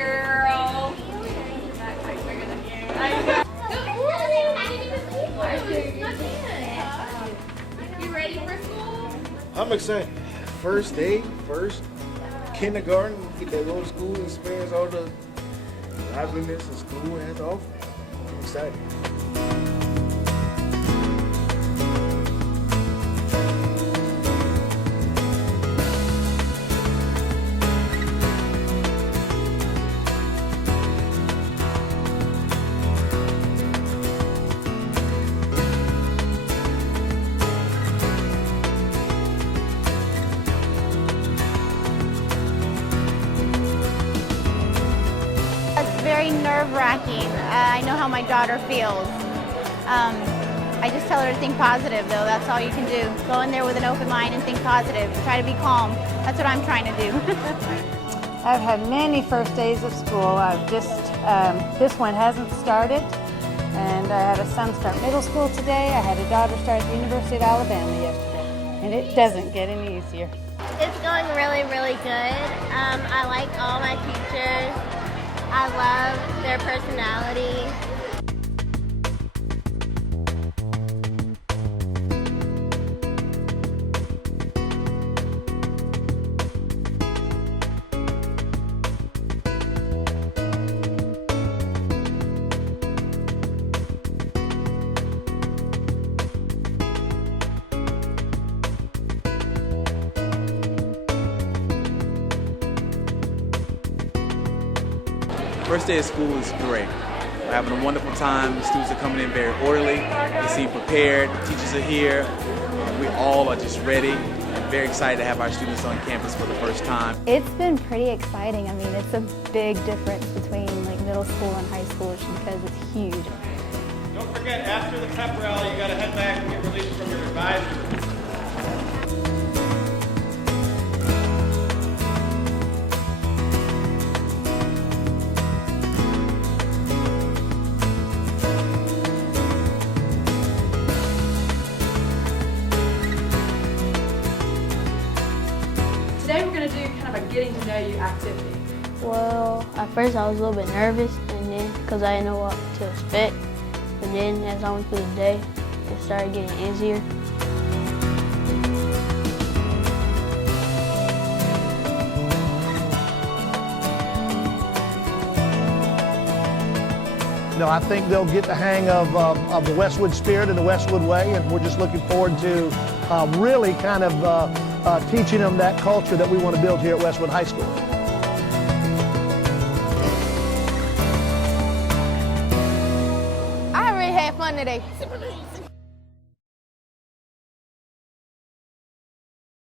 girl. You ready for school? I'm excited. First day, first kindergarten, get to go to school and experience all the liveliness of school has to offer. I'm excited. It's very nerve-wracking. I know how my daughter feels. I just tell her to think positive, though. That's all you can do. Go in there with an open mind and think positive. Try to be calm. That's what I'm trying to do. I've had many first days of school. This one hasn't started. And I had a son start middle school today. I had a daughter start at the University of Alabama yesterday. And it doesn't get any easier. It's going really, really good. I like all my teachers. I love their personality. First day of school is great. We're having a wonderful time. The students are coming in very orderly. They seem prepared. The teachers are here. We all are just ready and very excited to have our students on campus for the first time. It's been pretty exciting. I mean, it's a big difference between like middle school and high school just because it's huge. Don't forget, after the pep rally, you got to head back and get released from your advisor. Today we're going to do kind of a getting to know you activity. Well, at first I was a little bit nervous, and then because I didn't know what to expect. And then as I went through the day, it started getting easier. No, I think they'll get the hang of the Westwood spirit and the Westwood way, and we're just looking forward to really kind of teaching them that culture that we want to build here at Westwood High School. I really had fun today.